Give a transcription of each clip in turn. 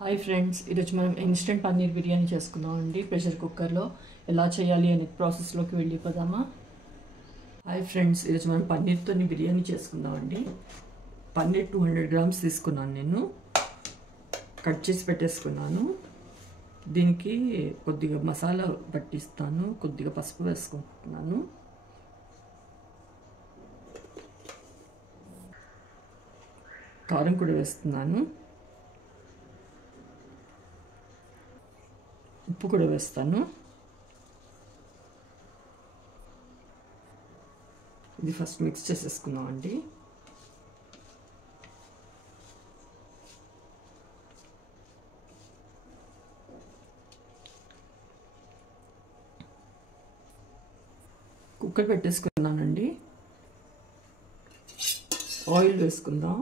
Hi friends, ఈరోజు మనం instant paneer biryani చేసుకుందామండి. ప్రెషర్ కుక్కర్లో ఎలా చేయాలి అనే ప్రాసెస్లోకి వెళ్ళిపోదామా. హాయ్ ఫ్రెండ్స్, ఈరోజు మనం పన్నీర్తో బిర్యానీ చేసుకుందామండి. పన్నీర్ 200 గ్రామ్స్ తీసుకున్నాను, నేను కట్ చేసి పెట్టేసుకున్నాను. దీనికి కొద్దిగా మసాలా పట్టిస్తాను, కొద్దిగా పసుపు వేసుకుంటున్నాను. కారం కూడా వేస్తున్నాను, ఉప్పు కూడా వేస్తాను. ఇది ఫస్ట్ మిక్స్ చేసేసుకుందాం అండి. కుక్కర్ పెట్టేసుకున్నానండి. ఆయిల్ వేసుకుందాం.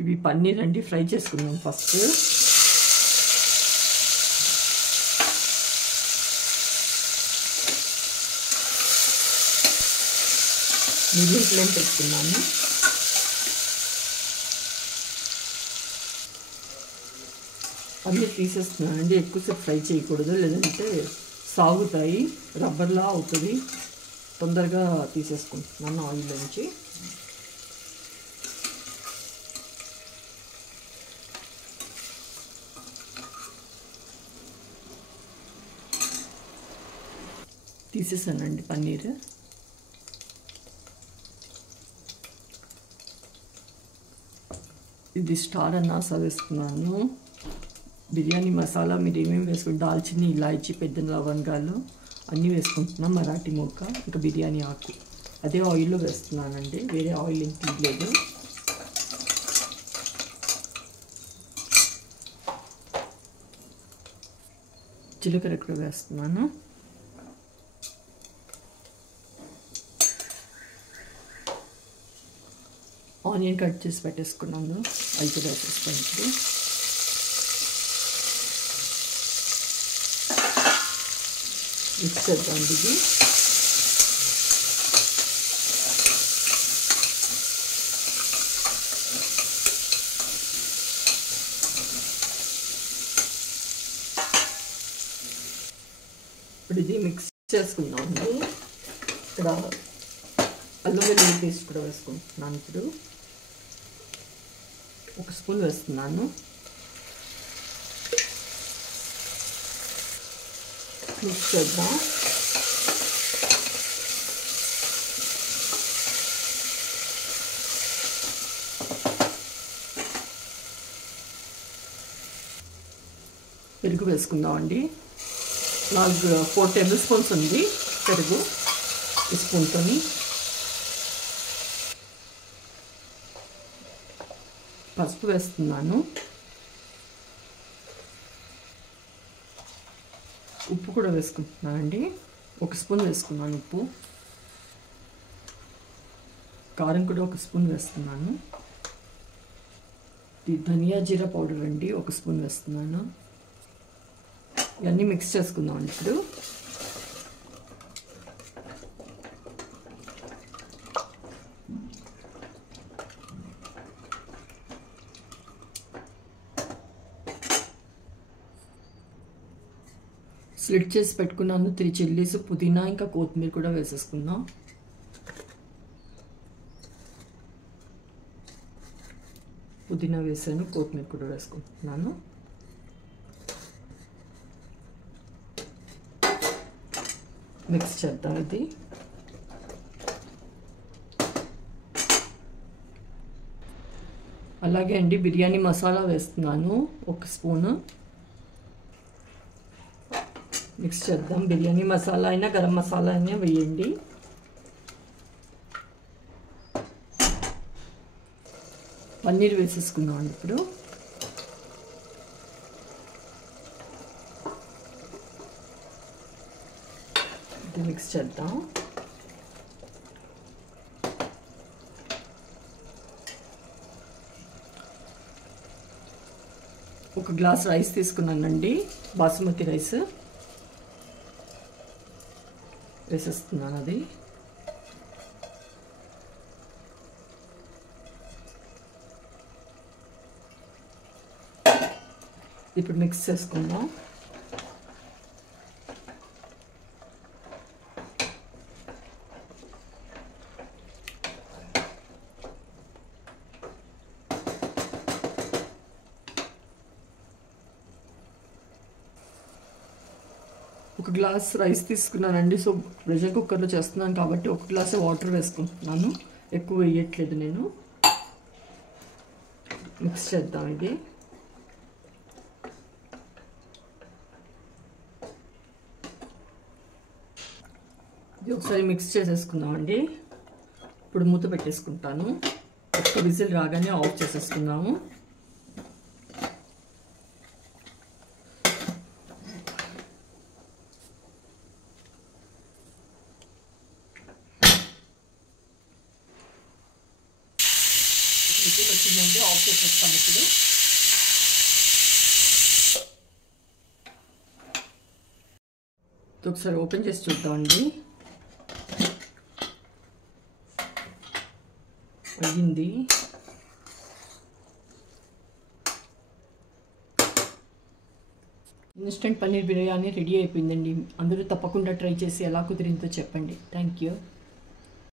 ఇవి పన్నీర్ అండి, ఫ్రై చేసుకుందాం ఫస్ట్. మీడియం ఫ్లేమ్ పెట్టుకున్నాను. పన్నీర్ తీసేస్తున్నానండి. ఎక్కువసేపు ఫ్రై చేయకూడదు, లేదంటే సాగుతాయి, రబ్బర్లా అవుతుంది. తొందరగా తీసేసుకుంటున్నాను ఆయిల్ నుంచి. తీసేసానండి పన్నీర్. ఇది స్టార్ అనాసా వేసుకున్నాను. బిర్యానీ మసాలా మీరు ఏమేమి వేసుకుని, దాల్చిని, ఇలాచి, పెద్ద లవంగాలు అన్నీ వేసుకుంటున్నాం, మరాఠీ మొక్క, ఇంకా బిర్యానీ ఆకు. అదే ఆయిల్లో వేస్తున్నానండి, వేరే ఆయిల్ ఏం తీయలేదు. జీలకర్ర కూడా వేస్తున్నాను. ఆనియన్ కట్ చేసి పెట్టేసుకున్నాను, అవి కూడా వేసేస్తాను ఇప్పుడు. మిక్స్ చేద్దాం ఇది. ఇప్పుడు ఇది మిక్స్ చేసుకుందామండి. ఇక్కడ అల్లం వెల్లుల్లి పేస్ట్ కూడా వేసుకుంటున్నాను. ఇప్పుడు 1 స్పూన్ వేస్తున్నాను. మిక్స్ చేద్దాం. పెరుగు వేసుకుందామండి. 4 టేబుల్ స్పూన్స్ ఉంది పెరుగు ఈ స్పూన్తో. పసుపు వేస్తున్నాను. ఉప్పు కూడా వేసుకుంటున్నాను అండి. 1 స్పూన్ వేసుకున్నాను ఉప్పు. కారం కూడా 1 స్పూన్ వేస్తున్నాను. ఇది ధనియా జీరా పౌడర్ అండి, 1 స్పూన్ వేస్తున్నాను. ఇవన్నీ మిక్స్ చేసుకుందాం ఇప్పుడు. స్లిట్ చేసి పెట్టుకున్నాను 3 చిల్లీస్, పుదీనా, ఇంకా కొత్తిమీర కూడా వేసేసుకుందాం. పుదీనా వేసాను, కొత్తిమీర కూడా వేసుకుంటున్నాను. మిక్స్ చేద్దాం ఇది. అలాగే అండి, బిర్యానీ మసాలా వేస్తున్నాను 1 స్పూను. మిక్స్ చేద్దాం. బిర్యానీ మసాలా అయినా గరం మసాలా అయినా వేయండి. పన్నీర్ వేసేసుకుందాం అండి ఇప్పుడు. ఇది మిక్స్ చేద్దాం. ఒక గ్లాస్ రైస్ తీసుకున్నానండి, బాసుమతి రైస్. వేసేస్తున్నాను అది. ఇప్పుడు మిక్స్ చేసుకుందాం. ఒక గ్లాస్ రైస్ తీసుకున్నానండి. సో ప్రెషర్ కుక్కర్లో చేస్తున్నాను కాబట్టి ఒక గ్లాసే వాటర్ వేసుకుంటున్నాను, ఎక్కువ వేయట్లేదు నేను. మిక్స్ చేద్దాం. ఇది ఒకసారి మిక్స్ చేసేసుకుందామండి. ఇప్పుడు మూత పెట్టేసుకుంటాను. ఒక్క విజిల్ రాగానే ఆఫ్ చేసేసుకుందాము. వచ్చిందంటే ఆఫ్ చేసేస్తాం. ఇప్పుడు ఒకసారి ఓపెన్ చేసి చూద్దామండి. అయ్యింది. ఇన్స్టెంట్ పన్నీర్ బిర్యానీ రెడీ అయిపోయిందండి. అందరూ తప్పకుండా ట్రై చేసి ఎలా కుదిరిందో చెప్పండి. Thank you.